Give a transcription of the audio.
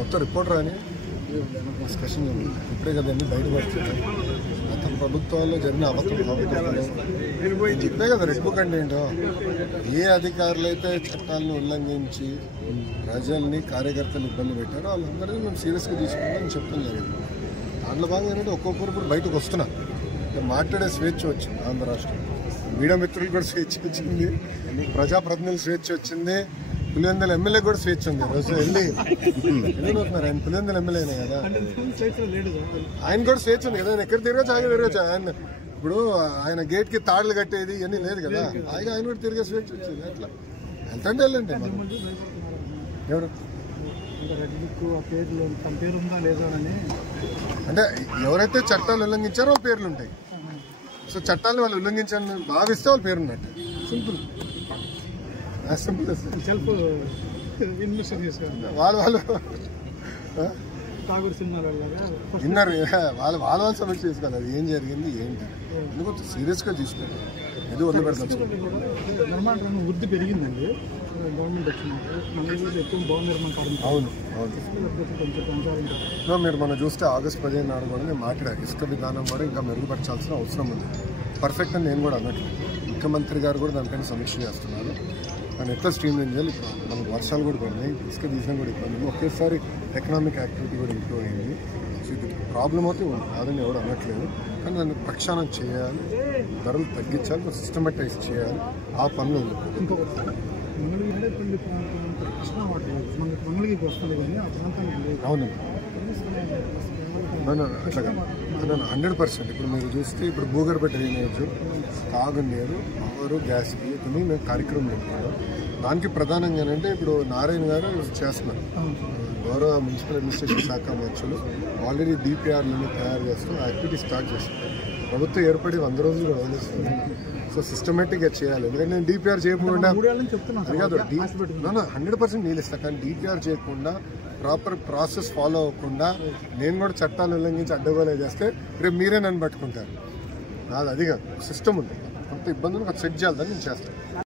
మొత్తం రిపోర్టర్ అని డిస్కషన్ ఇప్పుడే కదండి బయటపడుతుంది. గత ప్రభుత్వాల్లో జరిగిన అబద్ధాలు చెప్పే కదా రెడ్ బుక్ అంటే ఏంటో. ఏ అధికారులు అయితే చట్టాలను ఉల్లంఘించి ప్రజల్ని కార్యకర్తలు ఇబ్బంది పెట్టారో వాళ్ళందరినీ మేము సీరియస్గా తీసుకుంటామని చెప్పడం జరిగింది. దాంట్లో భాగంగా ఏంటంటే ఒక్కొక్కరు ఇప్పుడు బయటకు వస్తున్నారు. మాట్లాడే స్వేచ్ఛ వచ్చింది ఆంధ్ర రాష్ట్రం. మీడియా మిత్రులు కూడా స్వేచ్ఛ వచ్చింది, ప్రజాప్రతినిధులు స్వేచ్ఛ వచ్చింది, పులివెందుల ఎమ్మెల్యే కూడా స్వేచ్ఛ ఉంది. రోజు వెళ్ళిపోతున్నారు. ఆయన పులివెందుల ఎమ్మెల్యేనే కదా, ఆయన కూడా స్వేచ్ఛ ఉంది కదా. ఆయన ఎక్కడ తిరగచ్చు, ఆయన తిరగచ్చు. ఆయన ఇప్పుడు ఆయన గేట్ కి తాడులు కట్టేది ఇవన్నీ లేదు కదా. ఆయన కూడా తిరిగే స్వేచ్ఛ వచ్చింది. అట్లా ఎంతంటే వెళ్ళండి. ఎవరు అంటే ఎవరైతే చట్టాలు ఉల్లంఘించారో వాళ్ళ పేర్లు ఉంటాయి. సో చట్టాలను వాళ్ళు ఉల్లంఘించాలని భావిస్తే వాళ్ళ పేరు ఉన్నట్టు. Simple, simple. వాళ్ళు విన్నారు, వాళ్ళ సమస్య చేసుకోవాలి. అది ఏం జరిగింది ఏంటి ఎందుకు సీరియస్గా తీసుకోండి. ఇది వదిలిపెడతాం. వృద్ధి పెరిగిందండి గవర్నమెంట్ వచ్చింది. ఎక్కువ భవన నిర్మాణ కార్మికులు. అవును మీరు మనం చూస్తే ఆగస్టు 15 నాడు కూడా నేను మాట్లాడాను. ఇసుక విధానం కూడా ఇంకా మెరుగుపరచాల్సిన అవసరం ఉంది. పర్ఫెక్ట్ అని నేను కూడా అన్నట్లు. ముఖ్యమంత్రి గారు కూడా దానిపైన సమీక్ష చేస్తున్నారు. కానీ ఎట్లా స్ట్రీమ్ లైన్ చేయాలి. ఇప్పుడు మనకు వర్షాలు కూడా పడినాయి, ఇసుక తీసినా కూడా ఇబ్బంది. ఒకేసారి ఎకనామిక్ యాక్టివిటీ కూడా ఇంప్రూవ్ అయింది. సో ఇది ప్రాబ్లం అయితే ఉంది, కాదని ఎవరు అనట్లేదు. కానీ దాన్ని ప్రక్షాళన చేయాలి, ధరలు తగ్గించాలి, సిస్టమేటైజ్ చేయాలి. ఆ పనులు ఉంది. అవును అట్లాగా 100%. ఇప్పుడు మీరు చూస్తే ఇప్పుడు భూగర్భ డ్రైనేజ్, తాగునీరు, పవరు, గ్యాస్ ఇవన్నీ మేము కార్యక్రమం పెట్టుకున్నాం. దానికి ప్రధానంగా ఏంటంటే ఇప్పుడు నారాయణ గారు చేస్తున్నారు. గౌరవ మున్సిపల్ అడ్మినిస్ట్రేషన్ శాఖ మంత్రులు ఆల్రెడీ డిపిఆర్లను తయారు చేస్తూ యాక్టివిటీ స్టార్ట్ చేస్తున్నారు. ప్రభుత్వం ఏర్పడి 100 రోజులు వదిలేస్తుంది. సో సిస్టమేటిక్గా చేయాలి. ఎందుకంటే నేను డిపిఆర్ చేయకుండా అది కాదు, 100% నీళ్ళు ఇస్తాను. కానీ డిపిఆర్ చేయకుండా ప్రాపర్ ప్రాసెస్ ఫాలో అవ్వకుండా నేను కూడా చట్టాలు ఉల్లంఘించి అడ్డగోలే చేస్తే రేపు మీరే నన్ను పట్టుకుంటారు. నాది అది కాదు, సిస్టమ్ ఉంది. కొంత ఇబ్బందులు సెట్ చేయాలని నేను చేస్తాను.